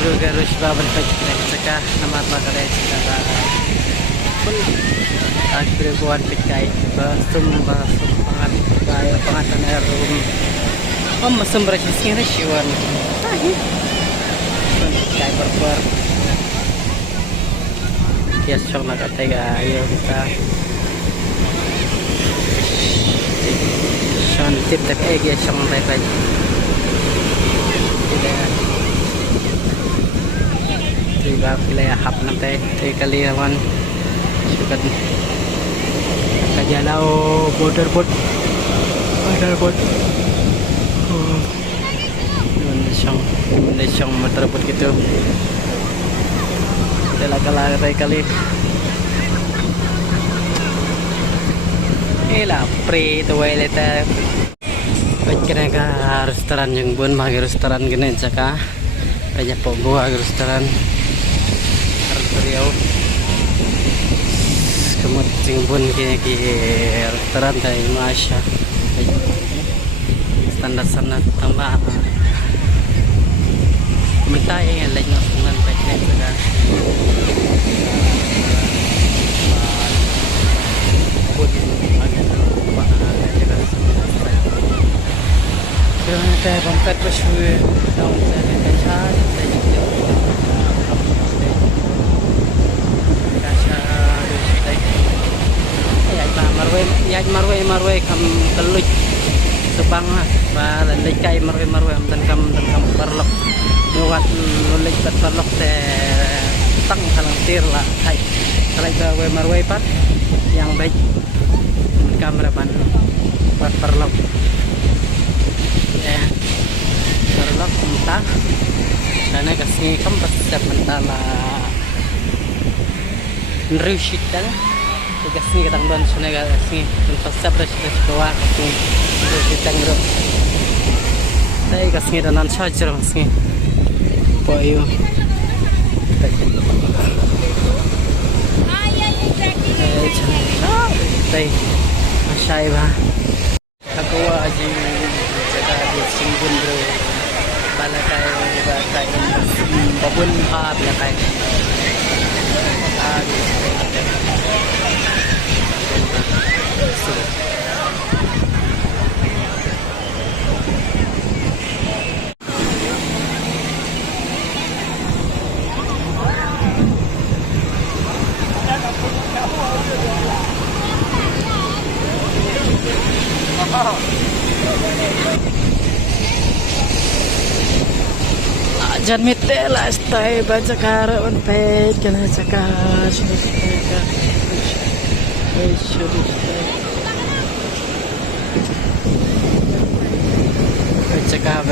garus babal pagkira saka namat magale saka pun agreguan pikai basum pangat kaya pangatan erum masum bersih resiwan tahi kaya berber kias syok nak tega ayo kita syon tip tak kias syok baik-baik tiba wilayah hap nanti kalian suka kajalau border boat Indonesia motor boat gitu kalah kali lah pre itu waileta kira ka restoran yang bun mah restoran gini caka aja po gua restoran Riau kemudian bun ki restoran dari Masya standar sana tambah mentai yang lain nasinan pakai juga bun ada bangkat bersyukur daun saya cari marwe kam teluj subang ba lej kai marwe dan kam perlok nyuat lej pat perlok te tang halang tir la hai kalai ga we marwe pat yang baik kamera pan pat perlok ya perlok mentah karena kasih kam pas mentah la nrushit gasni katang don sunega gasni pasap ras bawah gasni ditang ro dai gasni dan charger gasni poyo dai masai ba aku aji jaga di singbun bro balakai ba kai babun ha balakai Jangan mitela stay baca karawan pet jangan cakap sudah cakap